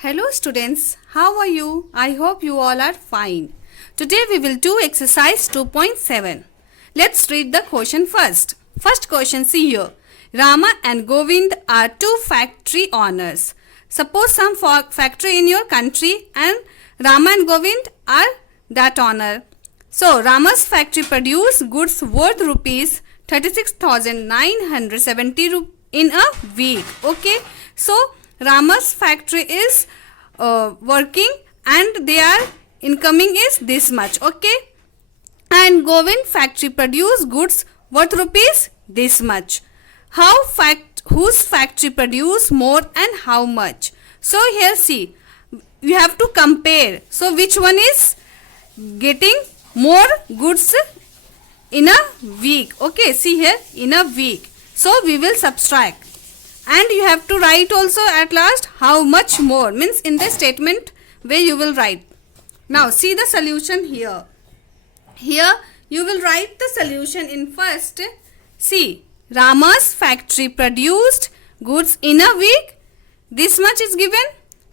Hello students, how are you? I hope you all are fine. Today we will do exercise 2.7. Let's read the question first. First question, see here. Rama and Govind are two factory owners. Suppose some factory in your country and Rama and Govind are that owner. So Rama's factory produce goods worth rupees 36,970 in a week. Okay. So Rama's factory is working and their incoming is this much. Okay. And Govind factory produce goods worth rupees this much. Whose factory produce more and how much? So here see, you have to compare. So which one is getting more goods in a week? Okay, see here, in a week. So we will subtract. And you have to write also at last how much more, means in the statement where you will write. Now see the solution here. Here you will write the solution in first. See, Rama's factory produced goods in a week. This much is given.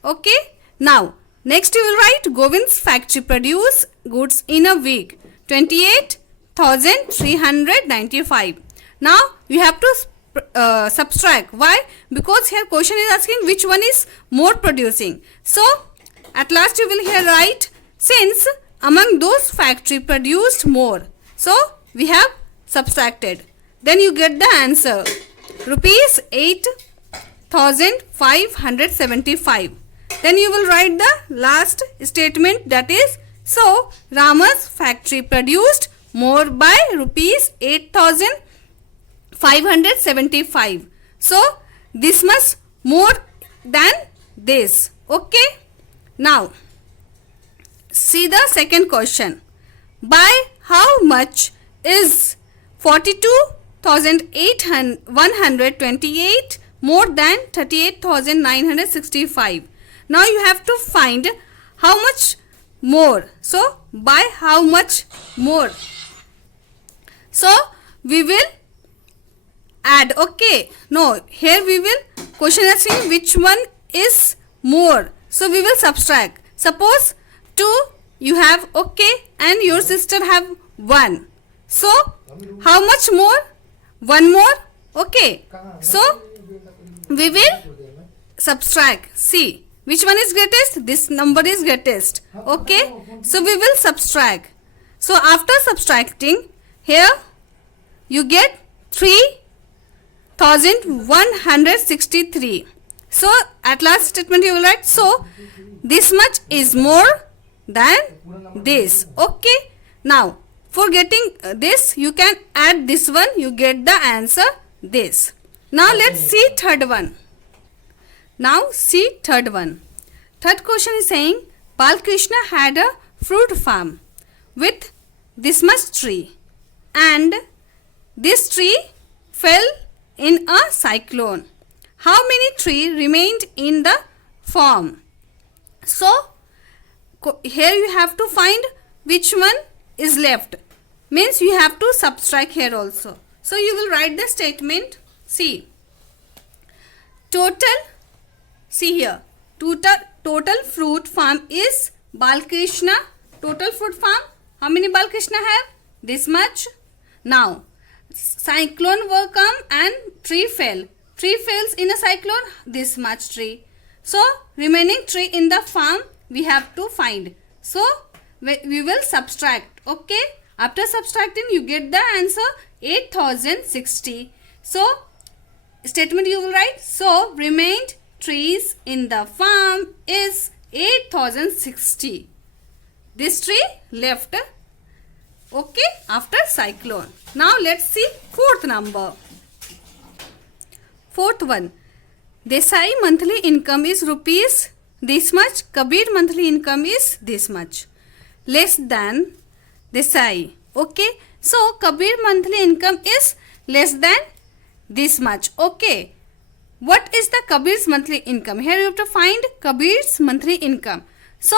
Okay. Now next you will write Govind's factory produce goods in a week 28,395. Now you have to subtract. Why? Because here question is asking which one is more producing. So at last you will here write since among those factory produced more. So we have subtracted. Then you get the answer rupees 8,575. Then you will write the last statement, that is, so Rama's factory produced more by rupees 8,575. So this much more than this. Okay. Now see the second question. By how much is 42,128 more than 38,965? Now you have to find how much more. So by how much more? So we will add. Okay. No, here we will question asking which one is more. So we will subtract. Suppose 2 you have, okay, and your sister have 1. So how much more? 1 more. Okay. So we will subtract. See which one is greatest? This number is greatest. Okay. So we will subtract. So after subtracting, here you get 3,163. So at last statement you will write, so this much is more than this. Okay. Now for getting this, you can add this one, you get the answer this. Now let's see third one. Now see third one. Third question is saying Balkrishna had a fruit farm with this much tree, and this tree fell in a cyclone. How many trees remained in the farm? So here you have to find which one is left. Means you have to subtract here also. So you will write the statement. See, total, see here, total fruit farm is Balkrishna. Total fruit farm, how many Balkrishna have? This much. Now cyclone will come and tree fell. Tree falls in a cyclone, this much tree. So remaining tree in the farm we have to find. So we will subtract. Okay. After subtracting you get the answer 8,060. So statement you will write, so remained trees in the farm is 8,060. This tree left. Okay, after cyclone. Now let's see fourth number. Fourth one. Desai monthly income is rupees this much. Kabir monthly income is this much. Less than Desai. Okay. So Kabir monthly income is less than this much. Okay. What is the Kabir's monthly income? Here you have to find Kabir's monthly income. So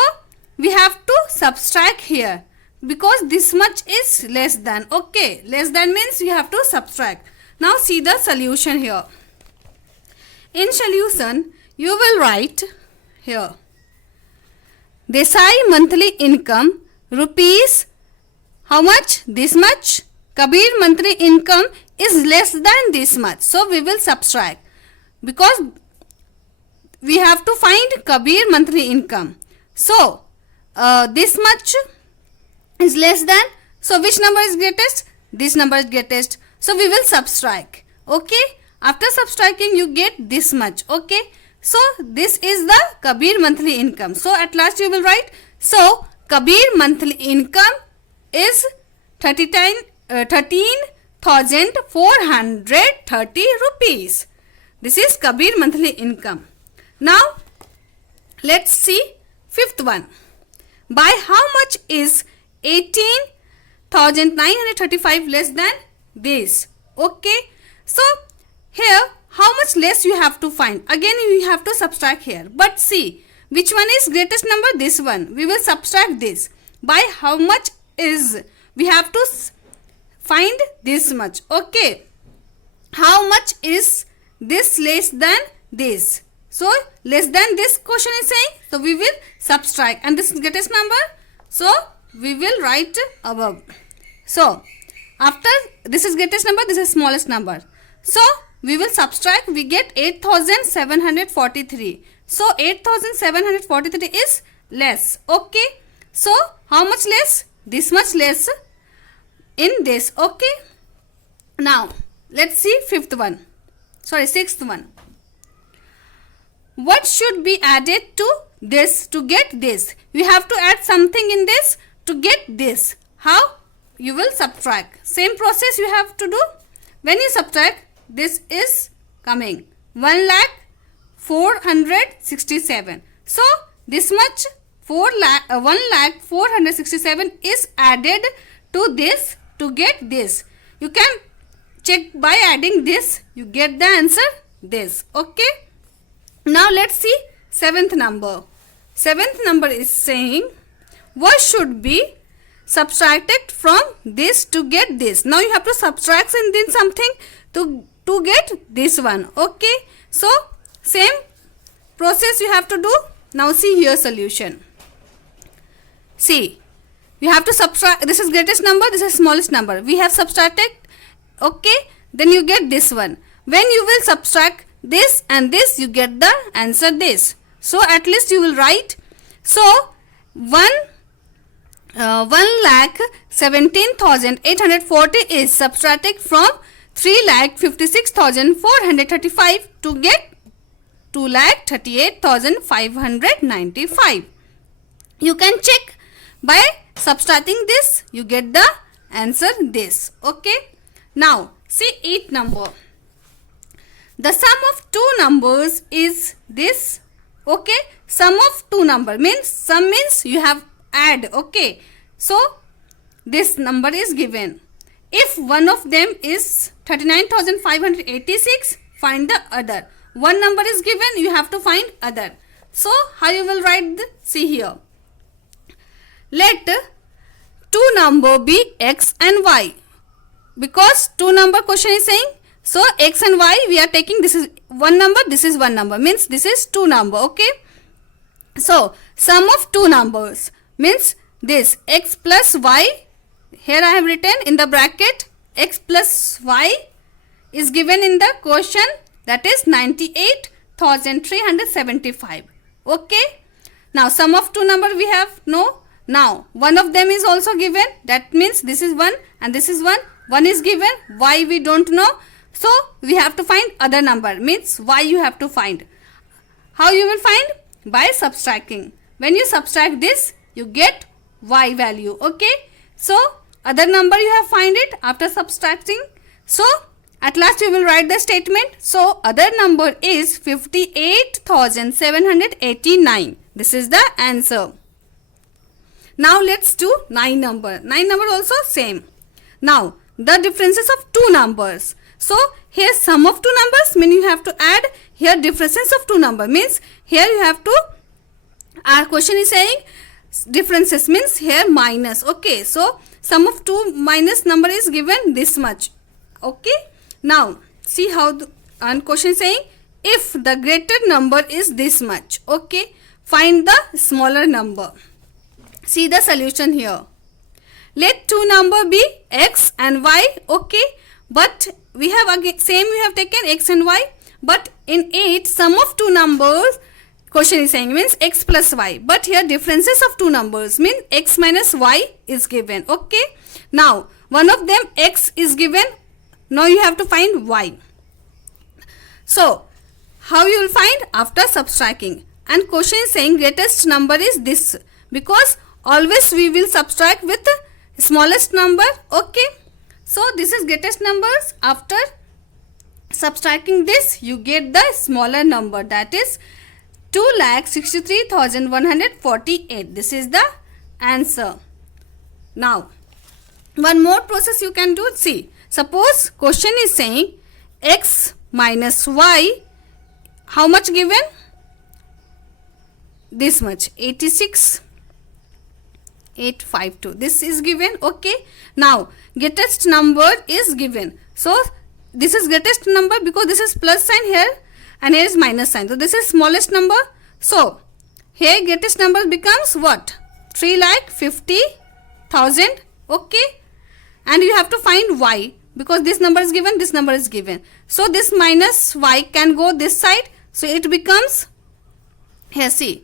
we have to subtract here because this much is less than. Okay. Less than means you have to subtract. Now see the solution here. In solution you will write here. Desai monthly income rupees, how much? This much. Kabir monthly income is less than this much. So we will subtract because we have to find Kabir monthly income. So this much is less than. So which number is greatest? This number is greatest. So we will subtract. Okay. After subtracting you get this much. Okay. So this is the Kabir monthly income. So at last you will write. So Kabir monthly income is 13,430 rupees. This is Kabir monthly income. Now let's see fifth one. By how much is 18,935 less than this? Okay. So here how much less you have to find. Again you have to subtract here. But see which one is greatest number? This one. We will subtract this. By how much is, we have to find this much. Okay. How much is this less than this? So less than this question is saying. So we will subtract. And this is greatest number. So we will write above. So after this is greatest number, this is smallest number. So we will subtract, we get 8,743. So 8,743 is less. Okay. So how much less? This much less in this. Okay. Now let's see sixth one. What should be added to this to get this? You have to add something in this to get this. How? You will subtract. Same process you have to do. When you subtract, this is coming 1,467,000. So this much 1,467,000 is added to this to get this. You can check by adding this. You get the answer this. Okay. Now let's see seventh number. Seventh number is saying what should be subtracted from this to get this. Now you have to subtract and then something to get this one. Okay. So same process you have to do. Now see here solution. See, you have to subtract. This is greatest number, this is smallest number. We have subtracted. Okay. Then you get this one. When you will subtract this and this, you get the answer this. So at least you will write. So 1,17,840 is subtracted from 3,56,435 to get 2,38,595. You can check by subtracting this. You get the answer this. Okay. Now see eighth number. The sum of two numbers is this. Okay. Sum of two number means, sum means you have add. Okay. So this number is given. If one of them is 39,586, find the other. One number is given, you have to find other. So how you will write? See here. Let two number be x and y. Because two number question is saying, so x and y we are taking, this is one number, this is one number, means this is two number. Okay. So sum of two numbers means this x plus y. Here I have written in the bracket x plus y is given in the question, that is 98,375. Okay. Now sum of two number we have no. Now one of them is also given, that means this is 1 and this is 1. 1 is given, y we don't know. So we have to find other number, means y you have to find. How you will find? By subtracting. When you subtract this, you get y value. Okay. So other number you have find it after subtracting. So at last you will write the statement. So other number is 58,789. This is the answer. Now let's do 9 number. 9 number also same. Now the differences of two numbers. So here sum of two numbers means you have to add. Here differences of two number means here you have to, our question is saying differences means here minus. Okay. So sum of two minus number is given this much. Okay. Now see how the question is saying if the greater number is this much. Okay. find the smaller number. See the solution here. Let two number be x and y, okay, but we have again same, we have taken x and y, but in 8 sum of two numbers, question is saying, means x plus y, but here differences of two numbers mean x minus y is given, okay. Now one of them x is given, now you have to find y. So how you will find? After subtracting, and question is saying greatest number is this, because always we will subtract with the smallest number, okay. So this is greatest numbers. After subtracting this, you get the smaller number, that is 2,63,148. This is the answer. Now one more process you can do. See, suppose question is saying x minus y, how much given? This much, 86,852. This is given, okay. Now greatest number is given, so this is greatest number because this is plus sign here and here is minus sign, so this is smallest number. So here greatest number becomes what? 3,50,000, okay. And you have to find y, because this number is given, this number is given, so this minus y can go this side, so it becomes, here see,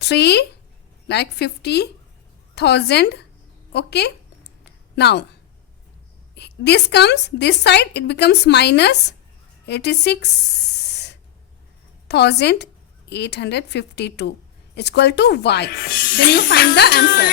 3,50,000, okay. Now this comes this side, it becomes minus 86,852 is equal to y. Then you find the answer.